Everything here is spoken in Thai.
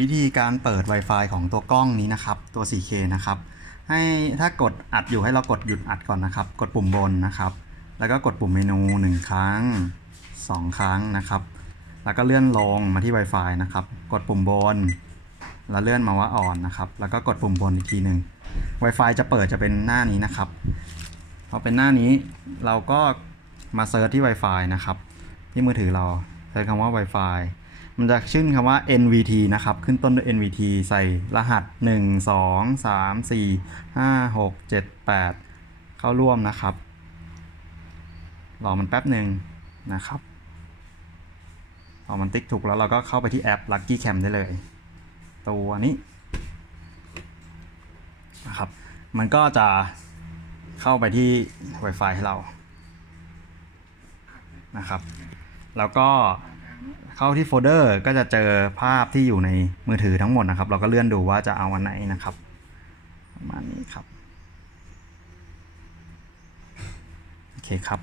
วิธีการเปิด Wi-Fi ของตัวกล้องนี้นะครับ ตัว 4K นะครับ ให้ถ้ากดอัดอยู่ให้เรากดหยุดอัดก่อนนะครับ กดปุ่มบนนะครับ แล้วก็กดปุ่มเมนู 1 ครั้ง 2 ครั้งนะครับ แล้วก็เลื่อนลงมาที่ Wi-Fi นะครับ กดปุ่มบน แล้วเลื่อนมาว่าอ่อนนะครับ แล้วก็กดปุ่มบนอีกทีหนึ่ง Wi-Fi จะเปิดจะเป็นหน้านี้นะครับ พอเป็นหน้านี้เราก็มาเซิร์ชที่ Wi-Fi นะครับ ที่มือถือเราเซิร์ชคำว่า Wi-Fi มันจะขึ้นคำว่า NVT นะครับ ขึ้นต้นด้วย NVT ใส่รหัส 1 2 3 4 5 6 7 8 เข้าร่วมนะครับ รอมันแป๊บหนึ่งนะครับพอมันติ๊กถูกแล้วเราก็เข้าไปที่แอป Lucky Cam ได้เลย ตัวนี้นะครับ มันก็จะเข้าไปที่ Wi-Fi ให้เรานะครับ แล้วก็ เข้าที่โฟลเดอร์ก็จะเจอภาพที่อยู่ในมือถือทั้งหมดนะครับ เราก็เลื่อนดูว่าจะเอาอันไหนนะครับประมาณนี้ครับ โอเคครับ